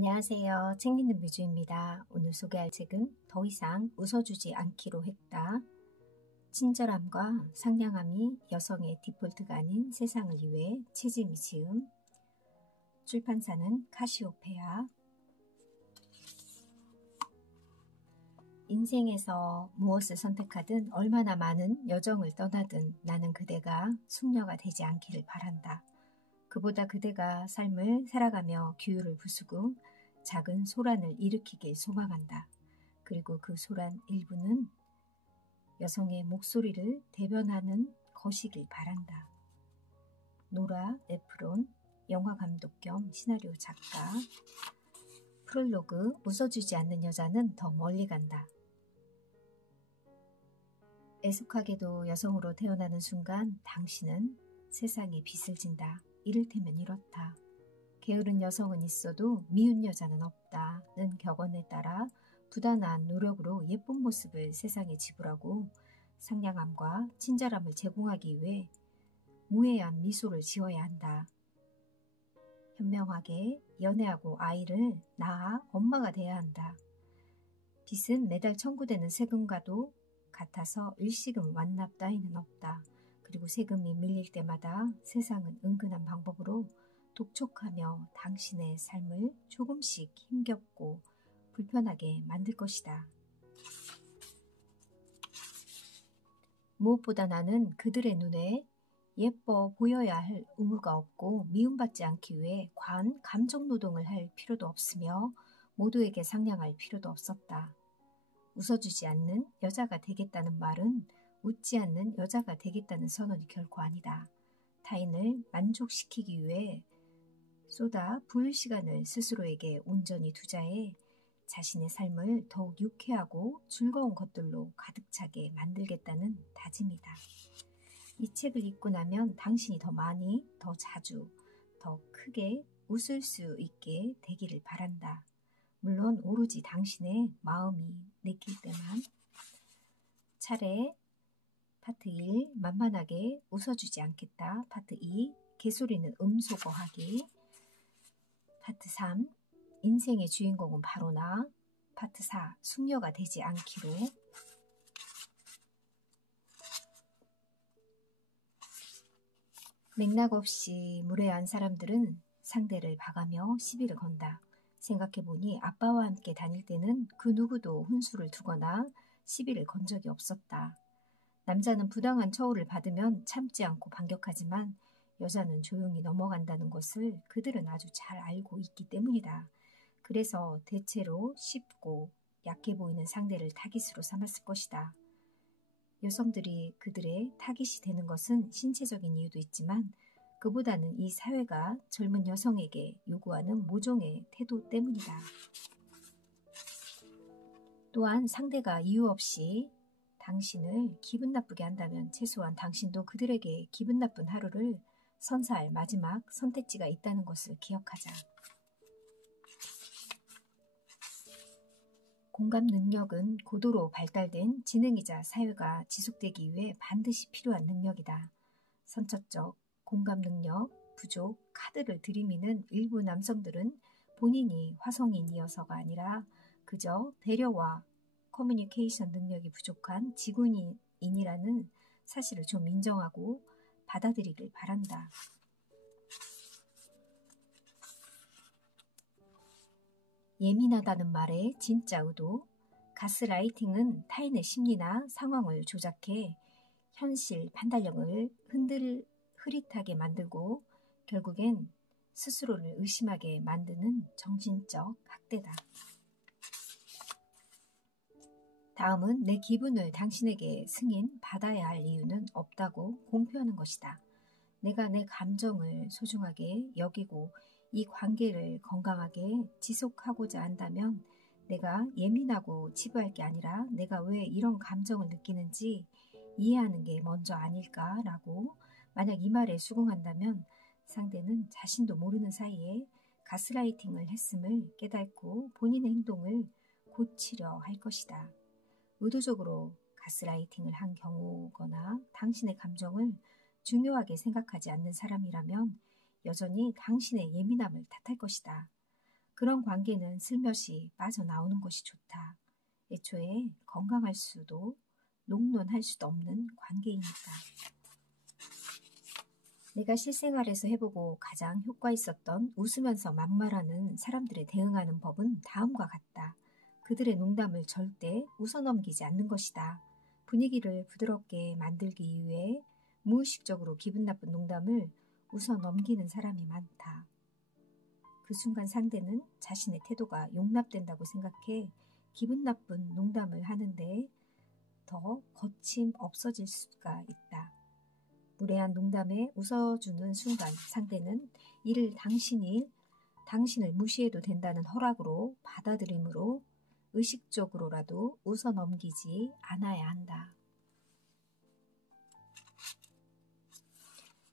안녕하세요. 책 읽는 뮤즈입니다. 오늘 소개할 책은 더 이상 웃어주지 않기로 했다. 친절함과 상냥함이 여성의 디폴트가 아닌 세상을 위해 최지미 지음. 출판사는 카시오페아. 인생에서 무엇을 선택하든 얼마나 많은 여정을 떠나든 나는 그대가 숙녀가 되지 않기를 바란다. 그보다 그대가 삶을 살아가며 규율을 부수고 작은 소란을 일으키길 소망한다. 그리고 그 소란 일부는 여성의 목소리를 대변하는 것이길 바란다. 노라 에프론, 영화감독 겸 시나리오 작가. 프롤로그, 웃어주지 않는 여자는 더 멀리 간다. 애석하게도 여성으로 태어나는 순간 당신은 세상에 빛을 진다. 이를테면 이렇다. 게으른 여성은 있어도 미운 여자는 없다는 격언에 따라 부단한 노력으로 예쁜 모습을 세상에 지불하고 상냥함과 친절함을 제공하기 위해 무해한 미소를 지어야 한다. 현명하게 연애하고 아이를 낳아 엄마가 돼야 한다. 빚은 매달 청구되는 세금과도 같아서 일시금 완납 따위는 없다. 그리고 세금이 밀릴 때마다 세상은 은근한 방법으로 독촉하며 당신의 삶을 조금씩 힘겹고 불편하게 만들 것이다. 무엇보다 나는 그들의 눈에 예뻐 보여야 할 의무가 없고 미움받지 않기 위해 과한 감정노동을 할 필요도 없으며 모두에게 상냥할 필요도 없었다. 웃어주지 않는 여자가 되겠다는 말은 웃지 않는 여자가 되겠다는 선언이 결코 아니다. 타인을 만족시키기 위해 쏟아 부을 시간을 스스로에게 온전히 투자해 자신의 삶을 더욱 유쾌하고 즐거운 것들로 가득 차게 만들겠다는 다짐이다. 이 책을 읽고 나면 당신이 더 많이, 더 자주, 더 크게 웃을 수 있게 되기를 바란다. 물론 오로지 당신의 마음이 느낄 때만. 차례 파트 1, 만만하게 웃어주지 않겠다. 파트 2, 개소리는 음소 거하기. 파트 3, 인생의 주인공은 바로 나. 파트 4, 숙녀가 되지 않기로. 맥락 없이 무례한 사람들은 상대를 봐가며 시비를 건다. 생각해보니 아빠와 함께 다닐 때는 그 누구도 훈수를 두거나 시비를 건 적이 없었다. 남자는 부당한 처우를 받으면 참지 않고 반격하지만 여자는 조용히 넘어간다는 것을 그들은 아주 잘 알고 있기 때문이다. 그래서 대체로 쉽고 약해 보이는 상대를 타깃으로 삼았을 것이다. 여성들이 그들의 타깃이 되는 것은 신체적인 이유도 있지만 그보다는 이 사회가 젊은 여성에게 요구하는 모종의 태도 때문이다. 또한 상대가 이유 없이 당신을 기분 나쁘게 한다면 최소한 당신도 그들에게 기분 나쁜 하루를 선사할 마지막 선택지가 있다는 것을 기억하자. 공감 능력은 고도로 발달된 지능이자 사회가 지속되기 위해 반드시 필요한 능력이다. 선천적 공감 능력 부족 카드를 들이미는 일부 남성들은 본인이 화성인이어서가 아니라 그저 배려와 커뮤니케이션 능력이 부족한 지구인이라는 사실을 좀 인정하고 받아들이길 바란다. 예민하다는 말의 진짜 의도, 가스라이팅은 타인의 심리나 상황을 조작해 현실 판단력을 흐릿하게 만들고 결국엔 스스로를 의심하게 만드는 정신적 학대다. 다음은 내 기분을 당신에게 승인받아야 할 이유는 없다고 공표하는 것이다. 내가 내 감정을 소중하게 여기고 이 관계를 건강하게 지속하고자 한다면 내가 예민하고 치부할 게 아니라 내가 왜 이런 감정을 느끼는지 이해하는 게 먼저 아닐까라고 만약 이 말에 수긍한다면 상대는 자신도 모르는 사이에 가스라이팅을 했음을 깨닫고 본인의 행동을 고치려 할 것이다. 의도적으로 가스라이팅을 한 경우거나 당신의 감정을 중요하게 생각하지 않는 사람이라면 여전히 당신의 예민함을 탓할 것이다. 그런 관계는 슬며시 빠져나오는 것이 좋다. 애초에 건강할 수도 농론할 수도 없는 관계이니까. 내가 실생활에서 해보고 가장 효과 있었던 웃으면서 막말하는 사람들에 대응하는 법은 다음과 같다. 그들의 농담을 절대 웃어넘기지 않는 것이다. 분위기를 부드럽게 만들기 위해 무의식적으로 기분 나쁜 농담을 웃어넘기는 사람이 많다. 그 순간 상대는 자신의 태도가 용납된다고 생각해 기분 나쁜 농담을 하는데 더 거침없어질 수가 있다. 무례한 농담에 웃어주는 순간 상대는 이를 당신을 무시해도 된다는 허락으로 받아들이므로 의식적으로라도 웃어넘기지 않아야 한다.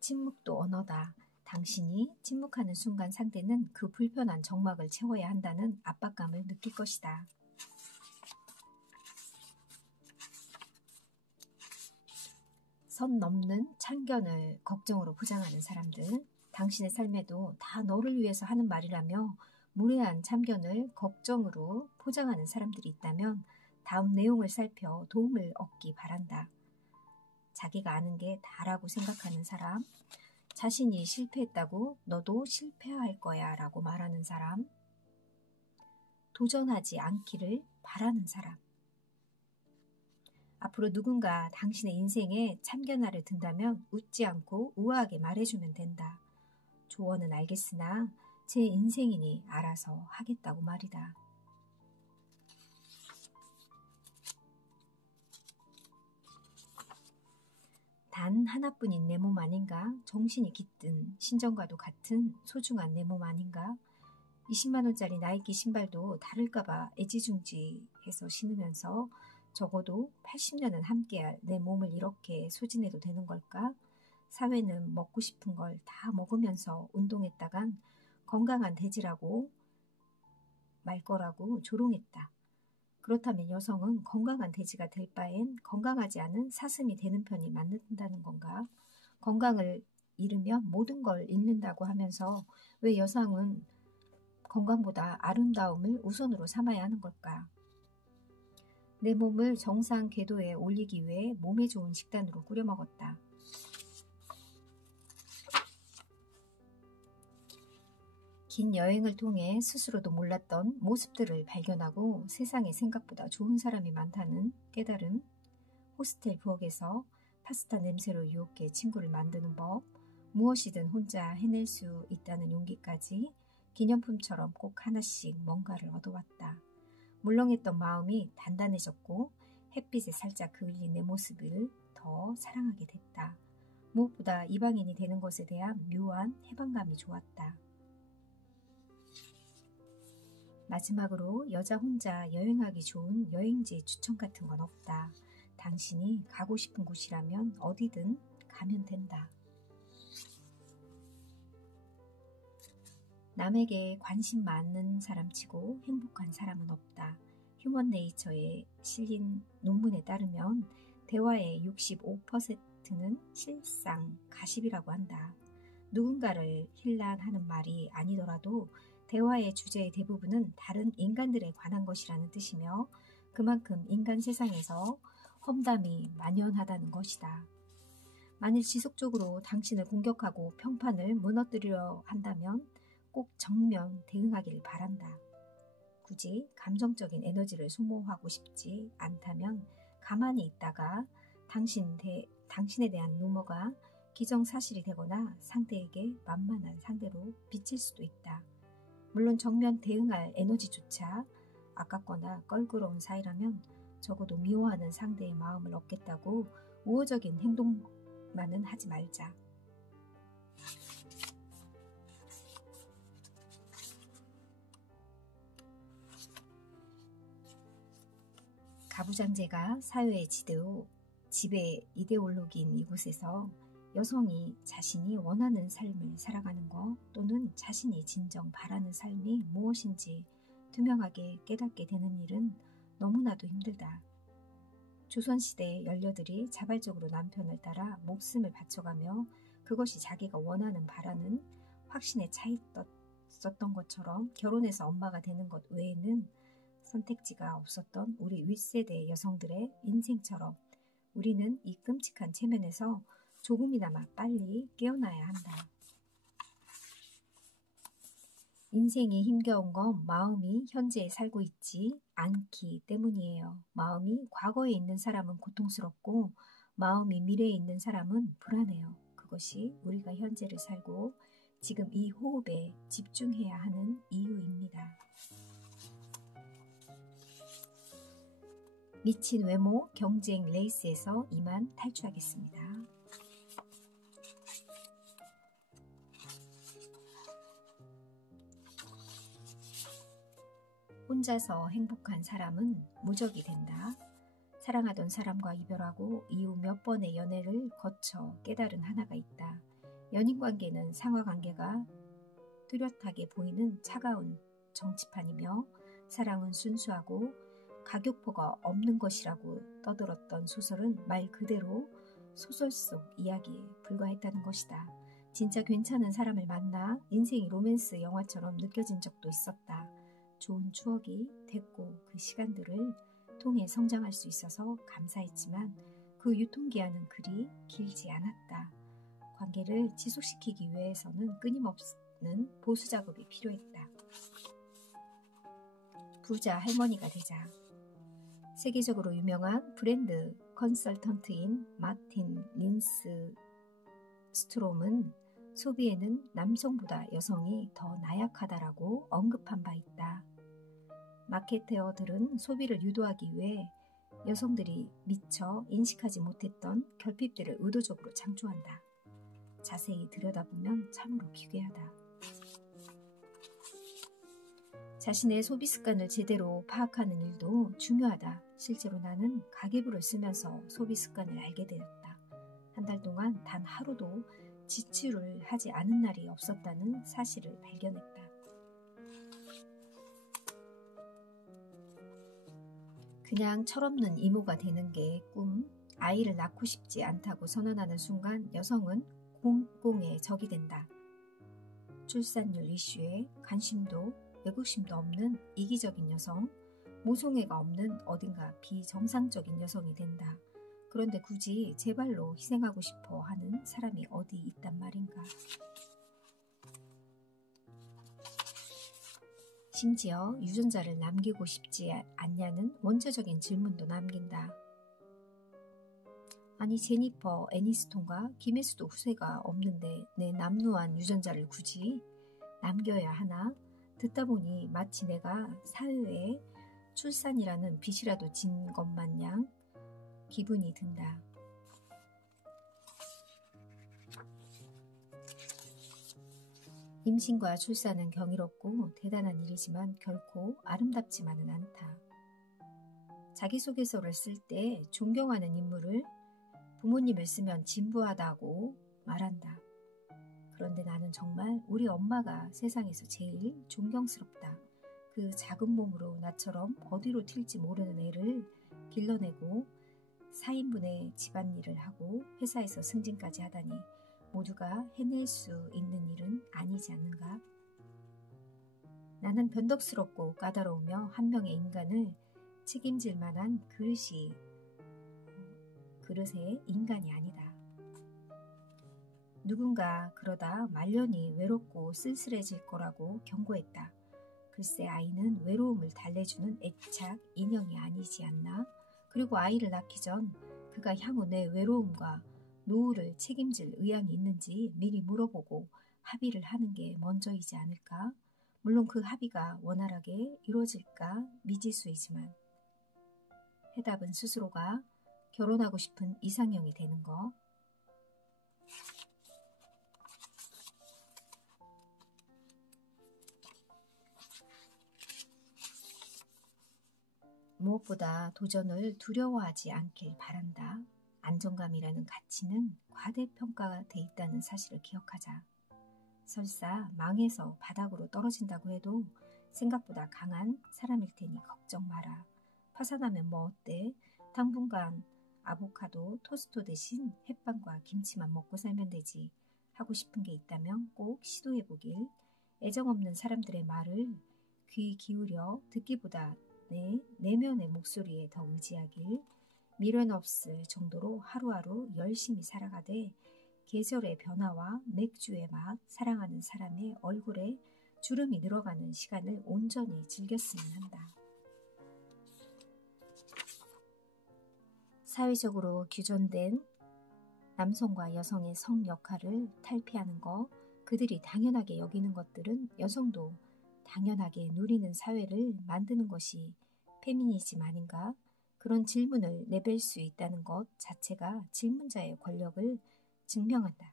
침묵도 언어다. 당신이 침묵하는 순간 상대는 그 불편한 정막을 채워야 한다는 압박감을 느낄 것이다. 선 넘는 참견을 걱정으로 포장하는 사람들, 당신의 삶에도 다 너를 위해서 하는 말이라며 무례한 참견을 걱정으로 포장하는 사람들이 있다면 다음 내용을 살펴 도움을 얻기 바란다. 자기가 아는 게 다라고 생각하는 사람, 자신이 실패했다고 너도 실패할 거야 라고 말하는 사람, 도전하지 않기를 바라는 사람. 앞으로 누군가 당신의 인생에 참견알을 든다면 웃지 않고 우아하게 말해주면 된다. 조언은 알겠으나 제 인생이니 알아서 하겠다고 말이다. 단 하나뿐인 내 몸 아닌가? 정신이 깃든 신정과도 같은 소중한 내 몸 아닌가? 20만 원짜리 나이키 신발도 다를까봐 애지중지해서 신으면서 적어도 80년은 함께할 내 몸을 이렇게 소진해도 되는 걸까? 사회는 먹고 싶은 걸 다 먹으면서 운동했다간 건강한 돼지라고 말 거라고 조롱했다. 그렇다면 여성은 건강한 돼지가 될 바엔 건강하지 않은 사슴이 되는 편이 맞는다는 건가? 건강을 잃으면 모든 걸 잃는다고 하면서 왜 여성은 건강보다 아름다움을 우선으로 삼아야 하는 걸까? 내 몸을 정상 궤도에 올리기 위해 몸에 좋은 식단으로 꾸려 먹었다. 긴 여행을 통해 스스로도 몰랐던 모습들을 발견하고 세상에 생각보다 좋은 사람이 많다는 깨달음, 호스텔 부엌에서 파스타 냄새로 유혹해 친구를 만드는 법, 무엇이든 혼자 해낼 수 있다는 용기까지 기념품처럼 꼭 하나씩 뭔가를 얻어왔다. 물렁했던 마음이 단단해졌고 햇빛에 살짝 그을린 내 모습을 더 사랑하게 됐다. 무엇보다 이방인이 되는 것에 대한 묘한 해방감이 좋았다. 마지막으로 여자 혼자 여행하기 좋은 여행지 추천 같은 건 없다. 당신이 가고 싶은 곳이라면 어디든 가면 된다. 남에게 관심 많은 사람치고 행복한 사람은 없다. 휴먼 네이처에 실린 논문에 따르면 대화의 65%는 실상 가십이라고 한다. 누군가를 힐난하는 말이 아니더라도 대화의 주제의 대부분은 다른 인간들에 관한 것이라는 뜻이며 그만큼 인간 세상에서 험담이 만연하다는 것이다. 만일 지속적으로 당신을 공격하고 평판을 무너뜨리려 한다면 꼭 정면 대응하기를 바란다. 굳이 감정적인 에너지를 소모하고 싶지 않다면 가만히 있다가 당신에 대한 루머가 기정사실이 되거나 상대에게 만만한 상대로 비칠 수도 있다. 물론 정면 대응할 에너지조차 아깝거나 껄끄러운 사이라면 적어도 미워하는 상대의 마음을 얻겠다고 우호적인 행동만은 하지 말자. 가부장제가 사회의 지배 이데올로기인 이곳에서 여성이 자신이 원하는 삶을 살아가는 것 또는 자신이 진정 바라는 삶이 무엇인지 투명하게 깨닫게 되는 일은 너무나도 힘들다. 조선시대 연려들이 자발적으로 남편을 따라 목숨을 바쳐가며 그것이 자기가 원하는 바라는 확신에 차있던 없었던 것처럼 결혼해서 엄마가 되는 것 외에는 선택지가 없었던 우리 윗세대 여성들의 인생처럼 우리는 이 끔찍한 체면에서 조금이나마 빨리 깨어나야 한다. 인생이 힘겨운 건 마음이 현재에 살고 있지 않기 때문이에요. 마음이 과거에 있는 사람은 고통스럽고 마음이 미래에 있는 사람은 불안해요. 그것이 우리가 현재를 살고 지금 이 호흡에 집중해야 하는 이유입니다. 미친 외모 경쟁 레이스에서 이만 탈주하겠습니다. 혼자서 행복한 사람은 무적이 된다. 사랑하던 사람과 이별하고 이후 몇 번의 연애를 거쳐 깨달은 하나가 있다. 연인관계는 상하관계가 뚜렷하게 보이는 차가운 정치판이며 사랑은 순수하고 가격포가 없는 것이라고 떠들었던 소설은 말 그대로 소설 속 이야기에 불과했다는 것이다. 진짜 괜찮은 사람을 만나 인생이 로맨스 영화처럼 느껴진 적도 있었다. 좋은 추억이 됐고 그 시간들을 통해 성장할 수 있어서 감사했지만 그 유통기한은 그리 길지 않았다. 관계를 지속시키기 위해서는 끊임없는 보수 작업이 필요했다. 부자 할머니가 되자. 세계적으로 유명한 브랜드 컨설턴트인 마틴 린스 스트롬은 소비에는 남성보다 여성이 더 나약하다라고 언급한 바 있다. 마케테어들은 소비를 유도하기 위해 여성들이 미처 인식하지 못했던 결핍들을 의도적으로 창조한다. 자세히 들여다보면 참으로 기괴하다. 자신의 소비 습관을 제대로 파악하는 일도 중요하다. 실제로 나는 가계부를 쓰면서 소비 습관을 알게 되었다. 한 달 동안 단 하루도 지출을 하지 않은 날이 없었다는 사실을 발견했다. 그냥 철없는 이모가 되는 게 꿈, 아이를 낳고 싶지 않다고 선언하는 순간 여성은 공공의 적이 된다. 출산율 이슈에 관심도 애국심도 없는 이기적인 여성, 모성애가 없는 어딘가 비정상적인 여성이 된다. 그런데 굳이 제 발로 희생하고 싶어 하는 사람이 어디 있단 말인가. 심지어 유전자를 남기고 싶지 않냐는 원초적인 질문도 남긴다. 아니 제니퍼 애니스톤과 김혜수도 후세가 없는데 내 남루한 유전자를 굳이 남겨야 하나? 듣다 보니 마치 내가 사회에 출산이라는 빚이라도 진 것 마냥 기분이 든다. 임신과 출산은 경이롭고 대단한 일이지만 결코 아름답지만은 않다. 자기소개서를 쓸 때 존경하는 인물을 부모님을 쓰면 진부하다고 말한다. 그런데 나는 정말 우리 엄마가 세상에서 제일 존경스럽다. 그 작은 몸으로 나처럼 어디로 튈지 모르는 애를 길러내고 4인분의 집안일을 하고 회사에서 승진까지 하다니 모두가 해낼 수 있는 일은 아니지 않는가? 나는 변덕스럽고 까다로우며 한 명의 인간을 책임질 만한 그릇의 인간이 아니다. 누군가 그러다 말년이 외롭고 쓸쓸해질 거라고 경고했다. 글쎄 아이는 외로움을 달래주는 애착 인형이 아니지 않나? 그리고 아이를 낳기 전 그가 향후 내 외로움과 노후를 책임질 의향이 있는지 미리 물어보고 합의를 하는 게 먼저이지 않을까? 물론 그 합의가 원활하게 이루어질까 미지수이지만 해답은 스스로가 결혼하고 싶은 이상형이 되는 거. 무엇보다 도전을 두려워하지 않길 바란다. 안정감이라는 가치는 과대평가돼 있다는 사실을 기억하자. 설사 망해서 바닥으로 떨어진다고 해도 생각보다 강한 사람일 테니 걱정 마라. 파산하면 뭐 어때? 당분간 아보카도 토스트 대신 햇반과 김치만 먹고 살면 되지. 하고 싶은 게 있다면 꼭 시도해보길. 애정 없는 사람들의 말을 귀 기울여 듣기보다 내 내면의 목소리에 더 의지하길, 미련 없을 정도로 하루하루 열심히 살아가되 계절의 변화와 맥주의 맛, 사랑하는 사람의 얼굴에 주름이 늘어가는 시간을 온전히 즐겼으면 한다. 사회적으로 규정된 남성과 여성의 성 역할을 탈피하는 것, 그들이 당연하게 여기는 것들은 여성도 당연하게 누리는 사회를 만드는 것이 페미니즘 아닌가? 그런 질문을 내뵐 수 있다는 것 자체가 질문자의 권력을 증명한다.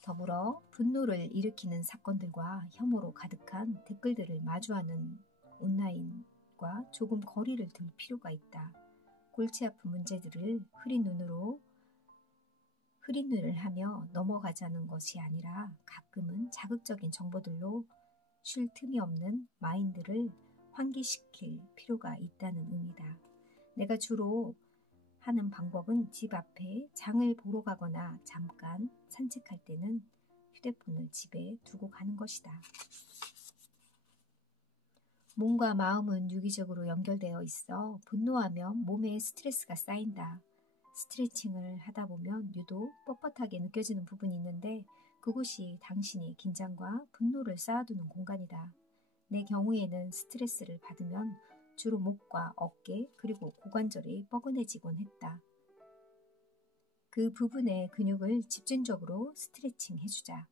더불어 분노를 일으키는 사건들과 혐오로 가득한 댓글들을 마주하는 온라인과 조금 거리를 둘 필요가 있다. 골치 아픈 문제들을 흐린 눈을 하며 넘어가자는 것이 아니라 가끔은 자극적인 정보들로 쉴 틈이 없는 마인드를 환기시킬 필요가 있다는 의미다. 내가 주로 하는 방법은 집 앞에 장을 보러 가거나 잠깐 산책할 때는 휴대폰을 집에 두고 가는 것이다. 몸과 마음은 유기적으로 연결되어 있어 분노하면 몸에 스트레스가 쌓인다. 스트레칭을 하다 보면 유독 뻣뻣하게 느껴지는 부분이 있는데 그곳이 당신이 긴장과 분노를 쌓아두는 공간이다. 내 경우에는 스트레스를 받으면 주로 목과 어깨 그리고 고관절이 뻐근해지곤 했다. 그 부분의 근육을 집중적으로 스트레칭 해주자.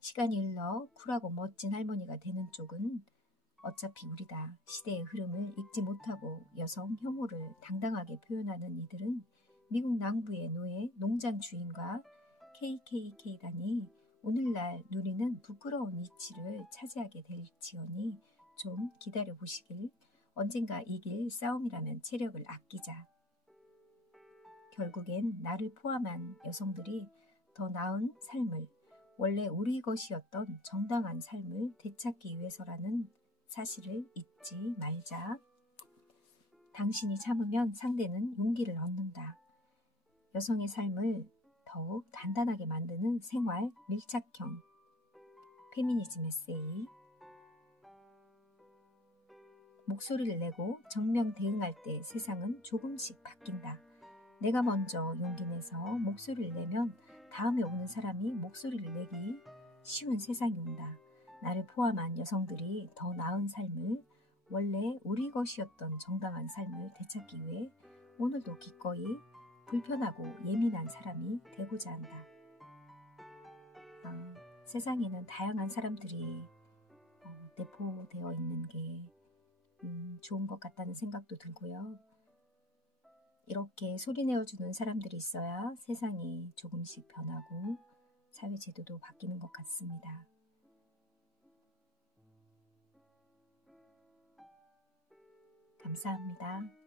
시간이 흘러 쿨하고 멋진 할머니가 되는 쪽은 어차피 우리다. 시대의 흐름을 읽지 못하고 여성 혐오를 당당하게 표현하는 이들은 미국 남부의 노예 농장 주인과 KKK단이 오늘날 누리는 부끄러운 위치를 차지하게 될지언니 좀 기다려 보시길. 언젠가 이길 싸움이라면 체력을 아끼자. 결국엔 나를 포함한 여성들이 더 나은 삶을, 원래 우리 것이었던 정당한 삶을 되찾기 위해서라는 사실을 잊지 말자. 당신이 참으면 상대는 용기를 얻는다. 여성의 삶을 더욱 단단하게 만드는 생활 밀착형 페미니즘 에세이. 목소리를 내고 정면 대응할 때 세상은 조금씩 바뀐다. 내가 먼저 용기 내서 목소리를 내면 다음에 오는 사람이 목소리를 내기 쉬운 세상이 온다. 나를 포함한 여성들이 더 나은 삶을, 원래 우리 것이었던 정당한 삶을 되찾기 위해 오늘도 기꺼이 불편하고 예민한 사람이 되고자 한다. 세상에는 다양한 사람들이 내포되어 있는 게 좋은 것 같다는 생각도 들고요. 이렇게 소리 내어주는 사람들이 있어야 세상이 조금씩 변하고 사회 제도도 바뀌는 것 같습니다. 감사합니다.